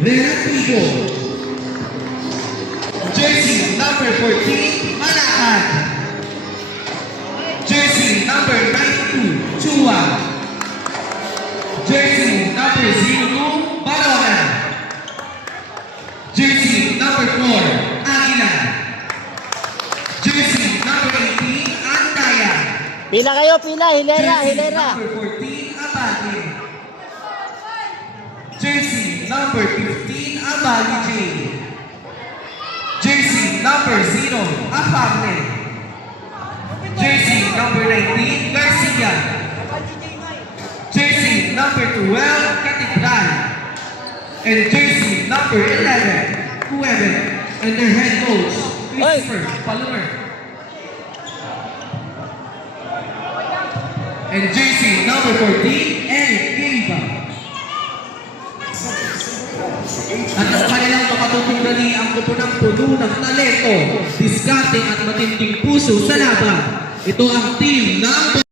Relativo. Jersey number 14, Malakad. Jersey number 92, Chua. Jersey number 02, Balona. Jersey number 4, Aguila. Jersey number 18, Andaya. Pila kayo, pila. Hilera, Jersey hilera. number 14, Abadi. Jersey number 15, Abadi J. Jersey number 0, Afable. Jersey number 19, Garcia. Jersey number 12, Catedral. And jersey number 11, Cueven. And their head coach, Christopher Palumer. And jersey number 14, Eric Giliba. At ang kanilang makatutong dali ang pupunang-puno ng talento, diskarte at matinding puso sa laban. Ito ang team ng